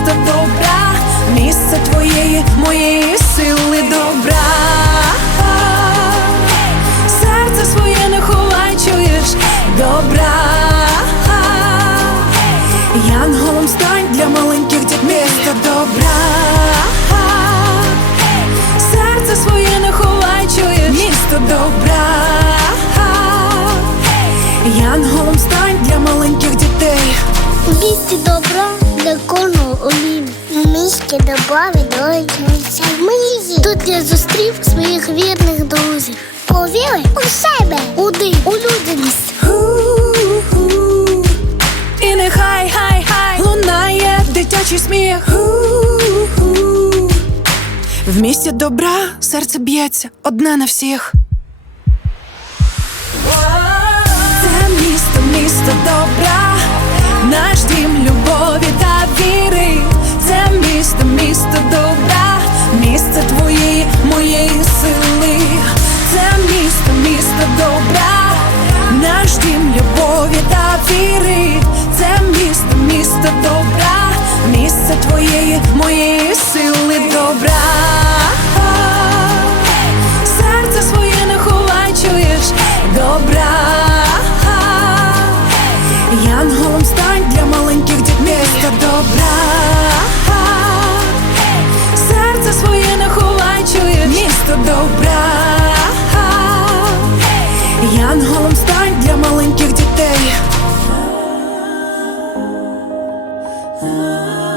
Місто, добра, місце твоєї, моєї сили добра. Серце своє не ховай, чуєш добра. Янголом стань для маленьких дітей місто добра. Серце своє не ховай, чуєш місто добра. Янголом стань для маленьких дітей. У місті добра для кожного олім. У місті добра відроджується мрії. Тут я зустрів своїх вірних друзів. Повіри у себе, у дим, у людяність. І нехай хай хай лунає дитячий сміх. В місті добра серце б'ється одне на всіх. Це місто, місто добра, наш дім любові та віри. Це місто, місто добра, місце твоєї, моєї сили добра. Серце своє не ховай, чуєш добра. Янголом стань для маленьких love.